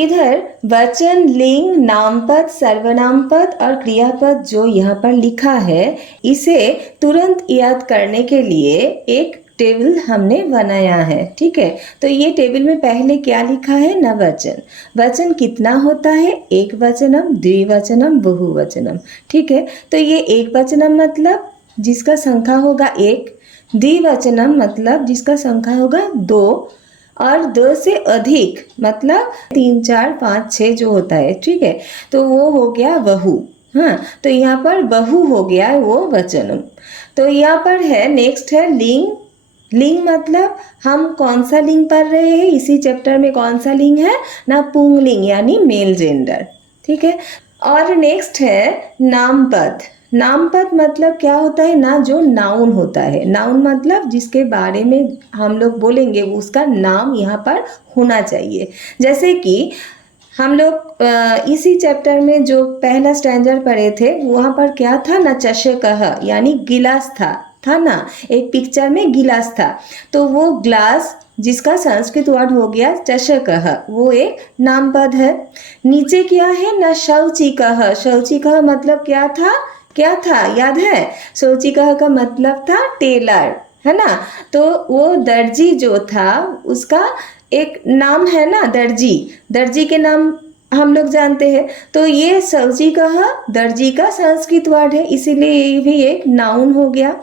इधर वचन, लिंग, नाम पद, सर्वनाम पद और क्रियापद जो यहाँ पर लिखा है, इसे तुरंत याद करने के लिए एक टेबल हमने बनाया है। ठीक है, तो ये टेबल में पहले क्या लिखा है? नववचन। वचन कितना होता है? एक वचनम, द्विवचनम, बहुवचनम। ठीक है, तो ये एक वचनम मतलब जिसका संख्या होगा एक, द्विवचनम मतलब जिसका संख्या होगा दो, और दो से अधिक मतलब 3, 4, 5, 6 जो होता है। ठीक है, तो वो हो गया बहु। हाँ, तो यहाँ पर बहु हो गया वो वचनम। तो यहाँ पर है, नेक्स्ट है लिंग। लिंग मतलब हम कौन सा लिंग पढ़ रहे हैं इसी चैप्टर में? कौन सा लिंग है ना? पुंगलिंग यानी मेल जेंडर। ठीक है, और नेक्स्ट है नाम पद। नाम पद मतलब क्या होता है ना? जो नाउन होता है। नाउन मतलब जिसके बारे में हम लोग बोलेंगे उसका नाम यहाँ पर होना चाहिए। जैसे कि हम लोग इसी चैप्टर में जो पहला स्टैंडर्ड पढ़े थे वहाँ पर क्या था ना? चषकः यानी गिलास था ना? एक पिक्चर में गिलास था, तो वो ग्लास जिसका संस्कृत वर्ड हो गया चषकः, वो एक नाम पद है। नीचे क्या है ना? शौचिकः। शौचिकः मतलब क्या था? क्या था याद है? शौचिकः का मतलब था टेलर, है ना? तो वो दर्जी जो था उसका एक नाम है ना, दर्जी। दर्जी के नाम हम लोग जानते हैं। तो ये शौचिकः दर्जी का संस्कृत वर्ड है, इसीलिए ये भी एक नाउन हो गया।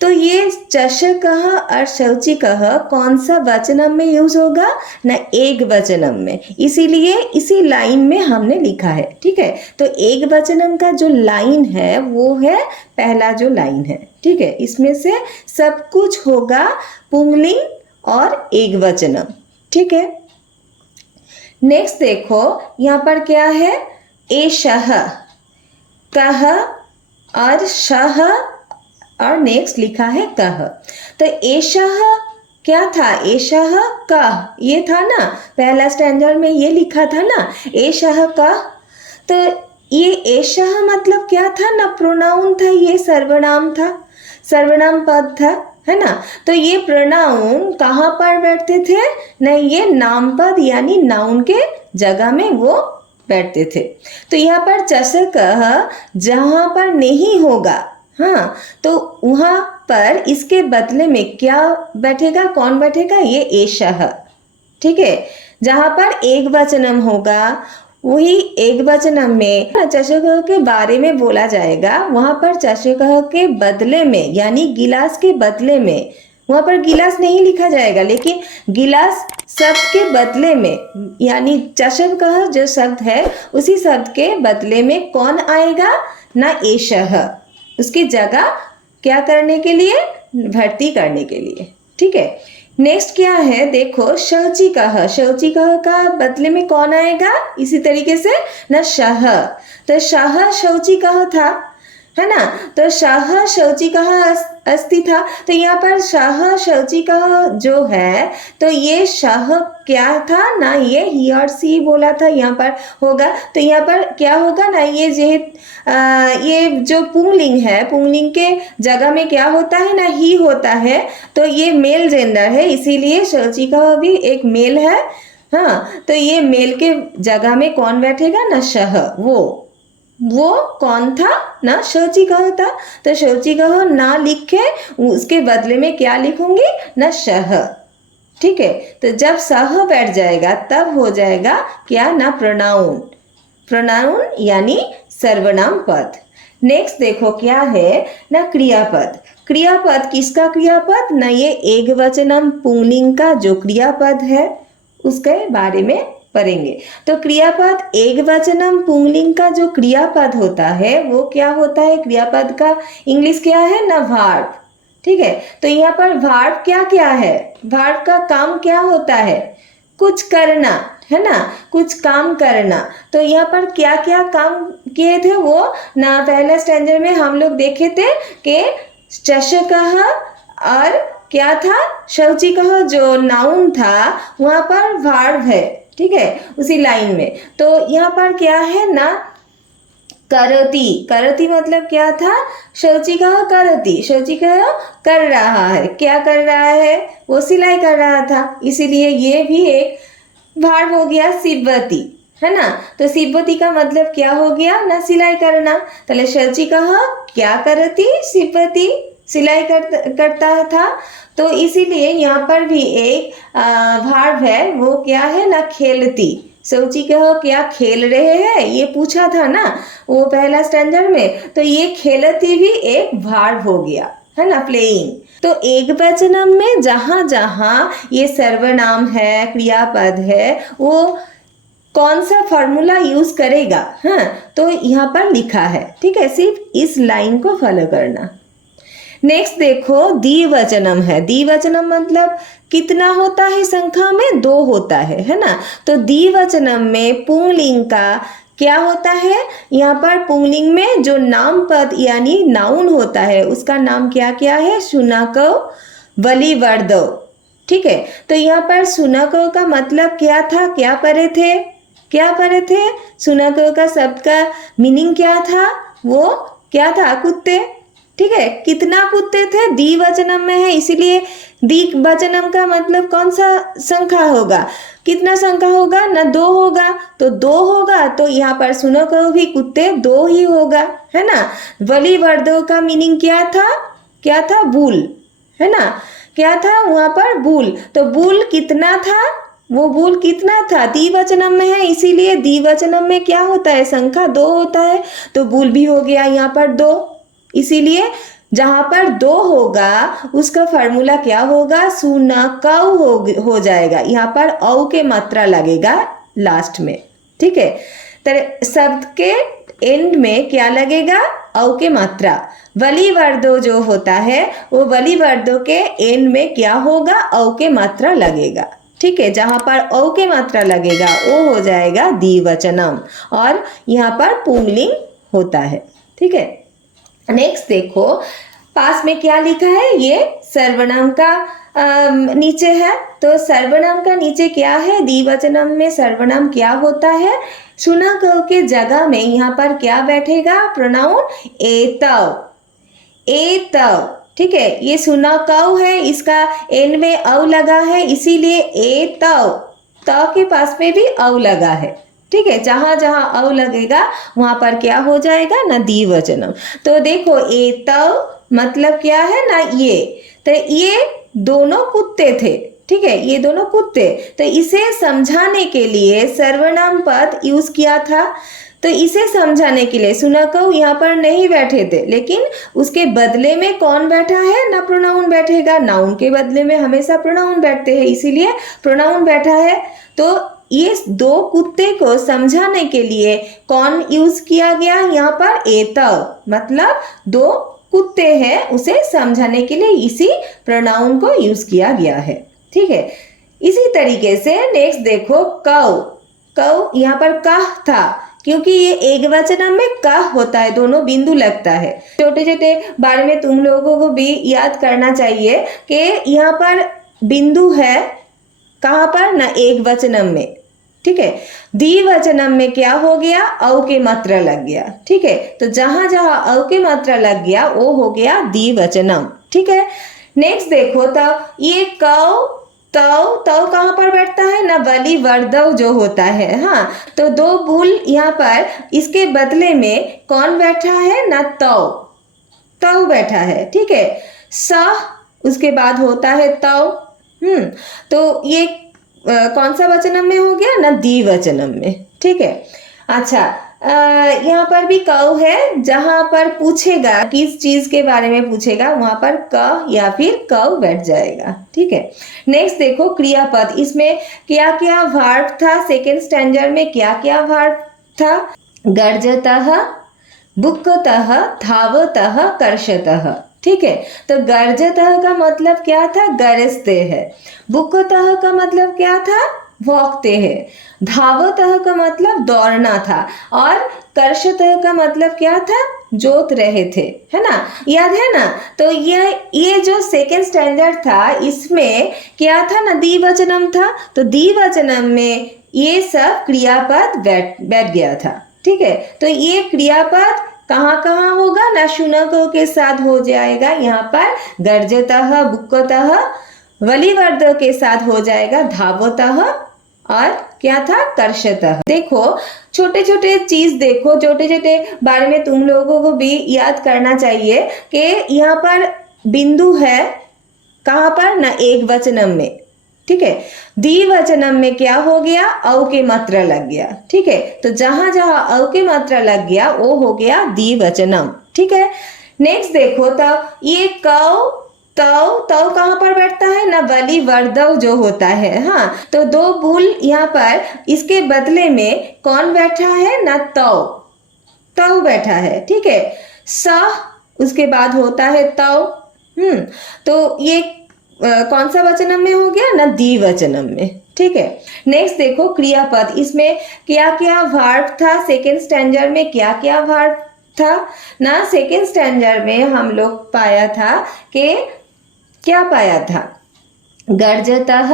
तो ये चषकः और शौचिकः कौन सा वचनम में यूज होगा ना? एक वचनम में, इसीलिए इसी लाइन में हमने लिखा है। ठीक है, तो एक वचनम का जो लाइन है वो है पहला जो लाइन है। ठीक है, इसमें से सब कुछ होगा पुंगलिंग और एक वचनम। ठीक है, नेक्स्ट देखो यहाँ पर क्या है? एषः, कः और शः, और नेक्स्ट लिखा है कः। तो एषः क्या था? एषः कः, ये था ना पहला स्टैंडर्ड में, ये लिखा था ना एषः कः। तो ये एषः मतलब क्या था ना? प्रोनाउन था, ये सर्वनाम था, सर्वनाम पद था, है ना? तो ये प्रोनाउन कहाँ पर बैठते थे? नहीं, ये नाम पद यानी नाउन के जगह में वो बैठते थे। तो यहाँ पर चषकः जहाँ पर नहीं होगा, हाँ, तो वहाँ पर इसके बदले में क्या बैठेगा? कौन बैठेगा? ये एषः। ठीक है, जहाँ पर एक वचनम होगा वही एक वचनम में चषकः के बारे में बोला जाएगा, वहाँ पर चषकः के बदले में यानी गिलास के बदले में, वहाँ पर गिलास नहीं लिखा जाएगा, लेकिन गिलास शब्द के बदले में यानी चषकः जो शब्द है उसी शब्द के बदले में कौन आएगा ना? एषः, उसकी जगह क्या करने के लिए? भर्ती करने के लिए। ठीक है, नेक्स्ट क्या है? देखो शौचिकः। शौचिकः का बदले में कौन आएगा? इसी तरीके से न शः। तो शः शौचिकः था, है ना? तो शः शौचिकः अस्ति था। तो यहाँ पर शः शौचिकः जो है, तो ये शः क्या था ना? ये ही और सी बोला था, यहाँ पर होगा। तो यहाँ पर क्या होगा ना? ये जो पुंगलिंग है, पुंगलिंग के जगह में क्या होता है ना? ही होता है। तो ये मेल जेंडर है, इसीलिए शौचिकः भी एक मेल है। हाँ, तो ये मेल के जगह में कौन बैठेगा ना? शः। वो कौन था ना? शौचिकः था। तो शौचिकः ना लिखे, उसके बदले में क्या लिखूंगी ना? शः। ठीक है, तो जब सह बैठ जाएगा तब हो जाएगा क्या ना? प्रोनाउन। प्रोनाउन यानी सर्वनाम पद। नेक्स्ट देखो क्या है ना? क्रियापद। क्रियापद किसका क्रियापद ना? ये एक वचनम पुंगलिंग का जो क्रियापद है उसके बारे में पढ़ेंगे। तो क्रियापद एक वचनम पुंगलिंग का जो क्रियापद होता है वो क्या होता है? क्रियापद का इंग्लिश क्या है ना? वर्ब। ठीक है, तो यहाँ पर वर्ब क्या क्या है? वर्ब का काम क्या होता है? कुछ करना, है ना? कुछ काम करना। तो यहाँ पर क्या क्या काम किए थे वो ना? पहले स्टैंडर्ड में हम लोग देखे थे कि चषकः और क्या था? शौचिकः जो नाउन था वहाँ पर वर्ब है। ठीक है, उसी लाइन में। तो यहाँ पर क्या है ना? करती। करती मतलब क्या था? शौचिकः करती। शौचिकः कर रहा है। क्या कर रहा है? वो सिलाई कर रहा था, इसीलिए ये भी एक भार्ब हो गया सिबती, है ना। तो सिबती का मतलब क्या हो गया ना, सिलाई करना। ताहले सची कहा क्या करती, सिबती सिलाई करता था। तो इसीलिए यहाँ पर भी एक भार्ब है, वो क्या है ना, खेलती। सोची कहो क्या खेल रहे हैं, ये पूछा था ना वो पहला स्टैंडर्ड में, तो ये खेलती भी एक भार्ब हो गया, है ना, प्लेइंग। तो एक वचनम में जहां जहां ये सर्वनाम है, क्रियापद है, वो कौन सा फॉर्मूला यूज करेगा, हाँ, तो यहाँ पर लिखा है, ठीक है। सिर्फ इस लाइन को फॉलो करना। नेक्स्ट देखो द्विवचनम है। द्विवचनम मतलब कितना होता है संख्या में, 2 होता है ना। तो द्विवचनम में पुंलिंग का क्या होता है, यहाँ पर पुंलिंग में जो नाम पद यानी नाउन होता है उसका नाम क्या क्या है, शुनकौ, वलिवर्दौ, ठीक है। तो यहाँ पर शुनकौ का मतलब क्या था, क्या पढ़े थे। शुनकौ का शब्द का मीनिंग क्या था, वो क्या था, कुत्ते, ठीक है। कितना कुत्ते थे, द्विवचनम में है, इसीलिए द्विवचनम का मतलब कौन सा संख्या होगा, कितना संख्या होगा ना, 2 होगा। तो 2 होगा तो यहाँ पर सुनो कहो भी कुत्ते 2 ही होगा, है ना। वलिवर्दो का मीनिंग क्या था, बुल, है ना, क्या था वहां पर, बुल। तो बुल कितना था, वो बुल कितना था, द्विवचनम में है, इसीलिए द्विवचनम में क्या होता है, संख्या 2 होता है। तो बुल भी हो गया यहाँ पर 2, इसीलिए जहां पर 2 होगा उसका फॉर्मूला क्या होगा, सुनकौ हो जाएगा। यहाँ पर औ के मात्रा लगेगा लास्ट में, ठीक है। तो शब्द के एंड में क्या लगेगा, औ के मात्रा। वलिवर्दो जो होता है वो वलिवर्दो के एंड में क्या होगा, औ के मात्रा लगेगा, ठीक है। जहां पर औ के मात्रा लगेगा वो हो जाएगा द्विवचनम, और यहाँ पर पुंलिंग होता है, ठीक है। नेक्स्ट देखो पास में क्या लिखा है, ये सर्वनाम का नीचे है। तो सर्वनाम का नीचे क्या है, द्विवचनम में सर्वनाम क्या होता है, शुनकौ के जगह में यहाँ पर क्या बैठेगा, प्रोनाउन एतौ, ठीक है। ये शुनकौ है, इसका एंड में औ लगा है, इसीलिए एतौ, त के पास में भी औ लगा है, ठीक है। जहां जहां औ लगेगा वहां पर क्या हो जाएगा ना, द्विवचनम। तो देखो एतौ मतलब क्या है ना, ये तो ये दोनों कुत्ते थे, ठीक है, ये दोनों कुत्ते। तो इसे समझाने के लिए सर्वनाम पद यूज किया था। तो इसे समझाने के लिए शुनकौ यहाँ पर नहीं बैठे थे, लेकिन उसके बदले में कौन बैठा है ना, प्रोनाउन बैठेगा। नाउन के बदले में हमेशा प्रोनाउन बैठते हैं, इसीलिए प्रोनाउन बैठा है। तो ये 2 कुत्ते को समझाने के लिए कौन यूज किया गया, यहाँ पर एतौ, मतलब 2 कुत्ते हैं, उसे समझाने के लिए इसी प्रोनाउन को यूज किया गया है, ठीक है। इसी तरीके से नेक्स्ट देखो कौ यहाँ पर कह था, क्योंकि ये एक वचन में कह होता है, दोनों बिंदु लगता है। छोटे छोटे बारे में तुम लोगों को भी याद करना चाहिए कि यहाँ पर बिंदु है कहाँ पर ना, एक वचनम में, ठीक है। द्विवचनम में क्या हो गया, औ के मात्रा लग गया, ठीक है। तो जहां जहां औ के मात्रा लग गया वो हो गया द्विवचनम, ठीक है। नेक्स्ट देखो तो ये तौ कहाँ पर बैठता है ना, वलिवर्दौ जो होता है, हाँ। तो 2 बुल यहाँ पर, इसके बदले में कौन बैठा है ना, तौ बैठा है, ठीक है। उसके बाद होता है तौ, तो ये कौन सा वचनम में हो गया ना, द्विवचनम में, ठीक है। अच्छा यहाँ पर भी कौ है, जहां पर पूछेगा किस चीज के बारे में पूछेगा वहां पर क या फिर कौ बैठ जाएगा, ठीक है। नेक्स्ट देखो क्रियापद, इसमें क्या क्या वर्ब था, सेकेंड स्टैंडर्ड में क्या क्या वर्ब था, गर्जतः, बुक्कतः, धावतः, कर्षतः, ठीक है। तो गर्जतः का मतलब क्या था, गरजते हैं। बुक्कतः का मतलब क्या था, भौंकते हैं। धावतः का मतलब दौड़ना था, और कर्षतः का मतलब क्या था, जोत रहे थे, है ना, याद है ना। तो ये जो सेकेंड स्टैंडर्ड था इसमें क्या था ना, द्विवचनम था। तो द्विवचनम में ये सब क्रियापद बैठ गया था, ठीक है। तो ये क्रियापद कहाँ कहाँ होगा ना, शुनकौ के साथ हो जाएगा, यहाँ पर गर्जतः, बुक्कतः, वलिवर्दो के साथ हो जाएगा धावतः, और क्या था, कर्षतः। देखो छोटे छोटे चीज देखो, छोटे छोटे बारे में तुम लोगों को भी याद करना चाहिए कि यहाँ पर बिंदु है कहाँ पर ना, एक वचनम में, ठीक है। द्विवचनम में क्या हो गया, औ के मात्रा लग गया, ठीक है। तो जहां जहां औ के मात्रा लग गया वो हो गया द्विवचनम, ठीक है। नेक्स्ट देखो, तब ये कौ तौ तौ कहाँ पर बैठता है ना, वली वर्दव जो होता है, हाँ। तो दो बुल यहाँ पर, इसके बदले में कौन बैठा है ना, तौ तौ बैठा है, ठीक है। स उसके बाद होता है तौ, तो ये कौन सा वचनम में हो गया ना, द्विवचनम में, ठीक है। नेक्स्ट देखो क्रियापद, इसमें क्या क्या वर्ब था, सेकेंड स्टैंडर्ड में क्या क्या वर्ब था ना। सेकेंड स्टैंडर्ड में हम लोग पाया था कि क्या पाया था, गर्जतः,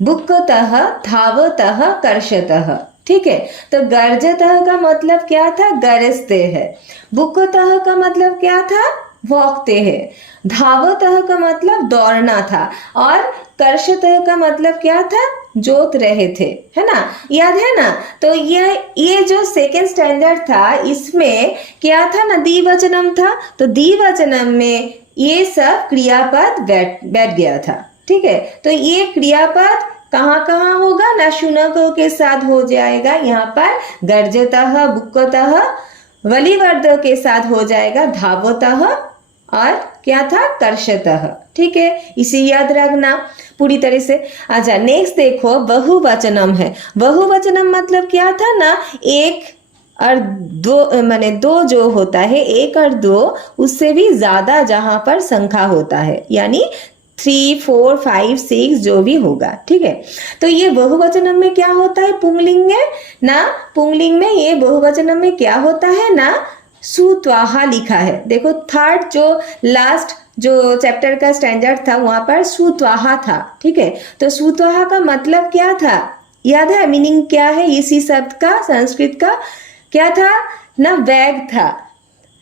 बुक्कतः, धावतः, कर्षतः, ठीक है। तो गर्जतः का मतलब क्या था, गरजते हैं। बुक्कतः का मतलब क्या था, भौंकते हैं। धावतः का मतलब दौड़ना था। और कर्षतः का मतलब क्या था, जोत रहे थे, है ना, याद है ना। तो ये जो सेकेंड स्टैंडर्ड था, इसमें क्या था ना, द्विवचनम था। तो द्विवचनम में ये सब क्रियापद बैठ गया था, ठीक है। तो ये क्रियापद कहाँ कहाँ होगा ना, शुनकों के साथ हो जाएगा। यहाँ पर गर्जतः, बुक्कतः, वलिवर्दों के साथ हो जाएगा धावतः, और क्या था, कर्षतः, ठीक है। इसे याद रखना पूरी तरह से। अच्छा नेक्स्ट देखो, बहुवचनम है। बहुवचनम मतलब क्या था ना, एक और दो, माने दो जो होता है, एक और दो, उससे भी ज्यादा जहां पर संख्या होता है, यानी 3, 4, 5, 6 जो भी होगा, ठीक है। तो ये बहुवचनम में क्या होता है, पुंगलिंग है ना। पुंगलिंग में ये बहुवचनम में क्या होता है ना, सुत्वाहा लिखा है। देखो थर्ड जो लास्ट जो चैप्टर का स्टैंडर्ड था, वहां पर सुत्वाहा था, ठीक है। तो सुत्वाहा का मतलब क्या था, याद है, मीनिंग क्या है इसी शब्द का, संस्कृत का क्या था ना, बैग था,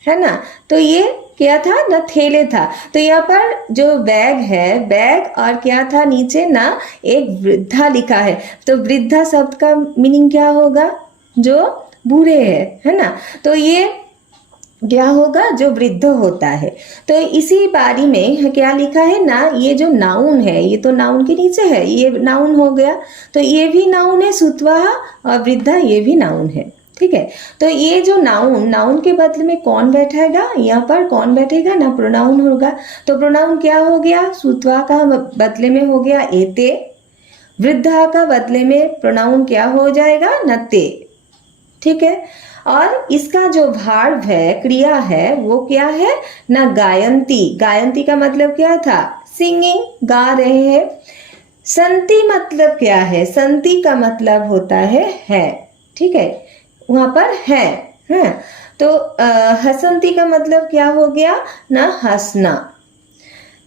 है ना। तो ये क्या था ना, थैले था। तो यहाँ पर जो बैग है, बैग और क्या था नीचे ना, एक वृद्धा लिखा है। तो वृद्धा शब्द का मीनिंग क्या होगा, जो बूढ़े है ना। तो ये क्या होगा, जो वृद्ध होता है। तो इसी बारी में क्या लिखा है ना, ये जो नाउन है, ये तो नाउन के नीचे है, ये नाउन हो गया। तो ये भी नाउन है सुत्वाहा, और वृद्धा ये भी नाउन है, ठीक है। तो ये जो नाउन के बदले में कौन बैठेगा, यहाँ पर कौन बैठेगा ना, प्रोनाउन होगा। तो प्रोनाउन क्या हो गया, सुत्वा का बदले में हो गया एते, वृद्धा का बदले में प्रोनाउन क्या हो जाएगा ना, ते, ठीक है। और इसका जो वर्ब है, क्रिया है, वो क्या है ना, गायंती। गायंती का मतलब क्या था, सिंगिंग, गा रहे हैं। संति मतलब क्या है, संति का मतलब होता है, ठीक है, वहां पर है। तो हसंती का मतलब क्या हो गया ना, हंसना।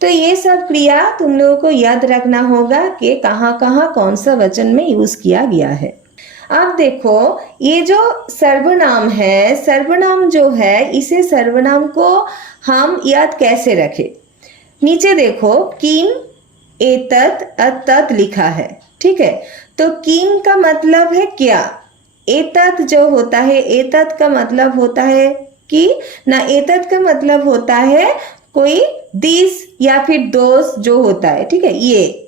तो ये सब क्रिया तुम लोगों को याद रखना होगा कि कहाँ कहाँ कौन सा वचन में यूज किया गया है। अब देखो ये जो सर्वनाम है, सर्वनाम जो है, इसे सर्वनाम को हम याद कैसे रखें। नीचे देखो, किम, एतत्, अतत् लिखा है, ठीक है। तो किम का मतलब है क्या, एतत् जो होता है, एतत् का मतलब होता है कि ना, एतत् का मतलब होता है कोई दिस या फिर दोस जो होता है, ठीक है,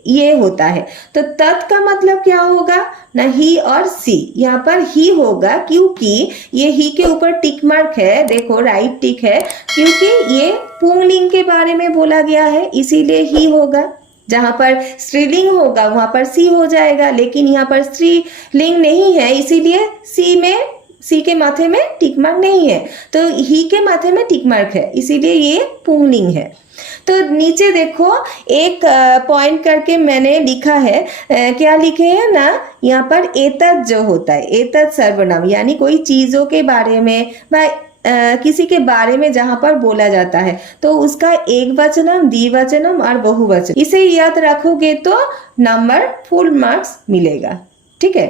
ये होता है। तो तत् का मतलब क्या होगा ना, ही और सी। यहाँ पर ही होगा क्योंकि ये ही के ऊपर टिक मार्क है, देखो राइट टिक है, क्योंकि ये पुंगलिंग के बारे में बोला गया है, इसीलिए ही होगा। जहां पर स्त्रीलिंग होगा वहां पर सी हो जाएगा, लेकिन यहाँ पर स्त्रीलिंग नहीं है, इसीलिए सी के माथे में टिक मार्क नहीं है। तो ही के माथे में टिक मार्क है, इसीलिए ये पुंगलिंग है। तो नीचे देखो एक पॉइंट करके मैंने लिखा है, क्या लिखे हैं ना, यहाँ पर एतत् जो होता है, एतत् सर्वनाम, यानी कोई चीजों के बारे में किसी के बारे में जहां पर बोला जाता है, तो उसका एक वचनम, द्विवचनम और बहुवचन, इसे याद रखोगे तो नंबर फुल मार्क्स मिलेगा, ठीक है।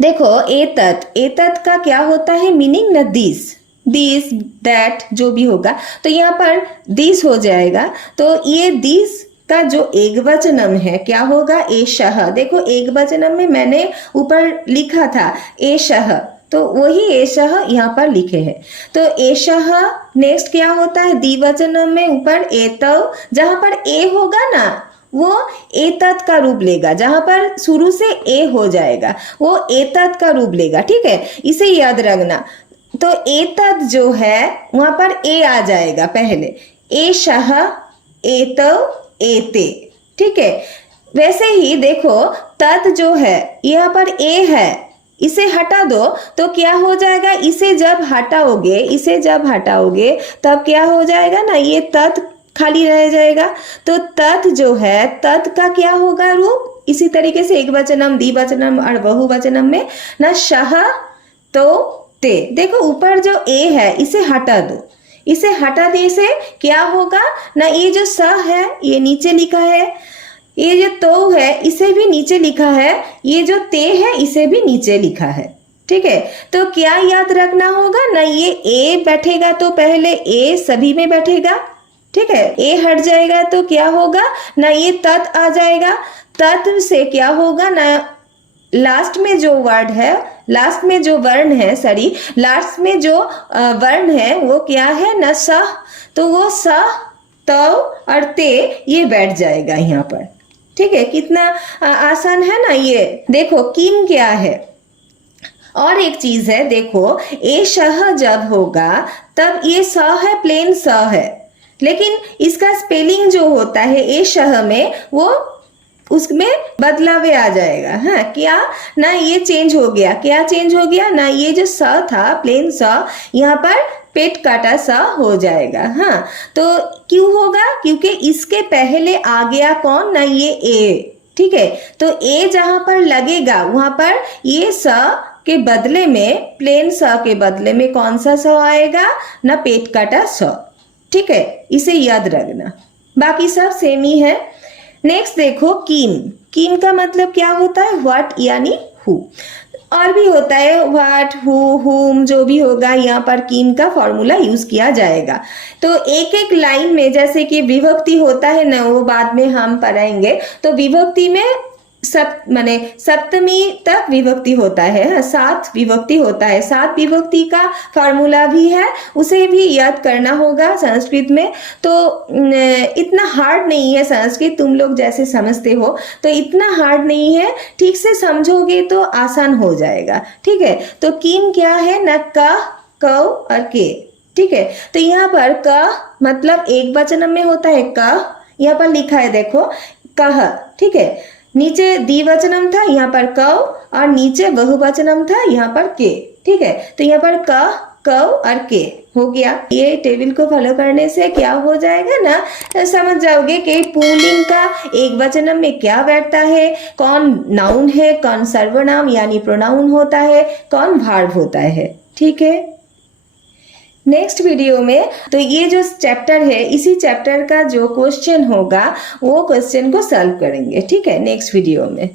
देखो एतत् का क्या होता है मीनिंग ना, दिस, दैट जो भी होगा, तो यहाँ पर दिस हो जाएगा। तो ये दिस का जो एकवचनम है क्या होगा, एषः। देखो एकवचनम में मैंने ऊपर लिखा था एषः, तो वही एषः यहाँ पर लिखे हैं। तो एषः नेक्स्ट क्या होता है, द्विवचनम में ऊपर एतव, जहां पर ए होगा ना वो एतत् का रूप लेगा, जहां पर शुरू से ए हो जाएगा वो एतत् का रूप लेगा, ठीक है, इसे याद रखना। तो एतत् जो है वहां पर ए आ जाएगा पहले, एषः, एतव, एते, ठीक है। वैसे ही देखो तत् जो है यहाँ पर ए है, इसे हटा दो तो क्या हो जाएगा, इसे जब हटाओगे तब क्या हो जाएगा ना, ये तत् खाली रह जाएगा। तो तत् जो है तत् का क्या होगा रूप, इसी तरीके से एकवचनम, द्विवचनम और बहुवचनम में ना शह, तो ते। देखो ऊपर जो ए है इसे हटा दो, इसे हटाने से क्या होगा ना, ये जो स है ये नीचे लिखा है, ये जो तो है इसे भी नीचे लिखा है, ये जो ते है इसे भी नीचे लिखा है, ठीक है। तो क्या याद रखना होगा ना, ये ए बैठेगा तो पहले ए सभी में बैठेगा, ठीक है। ए हट जाएगा तो क्या होगा ना, ये तत् आ जाएगा, तत् से क्या होगा ना, लास्ट में जो वर्ड है, लास्ट में जो वर्ण है, सॉरी लास्ट में जो वर्ण है वो क्या है ना, स, तो वो स, तव और ते ये बैठ जाएगा यहाँ पर, ठीक है। कितना आसान है ना ये। देखो किम क्या है, और एक चीज है, देखो एषः जब होगा तब ये स है, प्लेन स है, लेकिन इसका स्पेलिंग जो होता है एषः में वो उसमें बदलाव आ जाएगा। हाँ क्या ना, ये चेंज हो गया, क्या चेंज हो गया ना, ये जो स था प्लेन स यहाँ पर पेट काटा सा हो जाएगा। हाँ तो क्यों होगा, क्योंकि इसके पहले आ गया कौन ना, ये ए, ठीक है। तो ए जहां पर लगेगा वहां पर ये स के बदले में, प्लेन स के बदले में कौन सा स आएगा ना, पेट काटा स, ठीक है, इसे याद रखना, बाकी सब सेम ही है। नेक्स्ट देखो कीम, कीम का मतलब क्या होता है, व्हाट यानी हु, और भी होता है व्हाट, हु, हुम, जो भी होगा यहाँ पर कीम का फॉर्मूला यूज किया जाएगा। तो एक एक लाइन में जैसे कि विभक्ति होता है ना, वो बाद में हम पढ़ाएंगे। तो विभक्ति में माने सप्तमी तक विभक्ति होता है, सात विभक्ति होता है, सात विभक्ति का फॉर्मूला भी है, उसे भी याद करना होगा संस्कृत में। तो इतना हार्ड नहीं है संस्कृत, तुम लोग जैसे समझते हो तो इतना हार्ड नहीं है, ठीक से समझोगे तो आसान हो जाएगा, ठीक है। तो किम क्या है ना, क, कव और के, ठीक है। तो यहाँ पर क मतलब एक वचन में होता है क, यहाँ पर लिखा है देखो कह, ठीक है। नीचे द्विवचनम था यहाँ पर कव, और नीचे बहुवचनम था यहाँ पर के, ठीक है। तो यहाँ पर क, कव और के हो गया। ये टेबल को फॉलो करने से क्या हो जाएगा ना, समझ जाओगे कि पुल्लिंग का एक वचनम में क्या बैठता है, कौन नाउन है, कौन सर्वनाम यानी प्रोनाउन होता है, कौन वर्ब होता है, ठीक है। नेक्स्ट वीडियो में तो ये जो चैप्टर है, इसी चैप्टर का जो क्वेश्चन होगा वो क्वेश्चन को सॉल्व करेंगे, ठीक है, नेक्स्ट वीडियो में।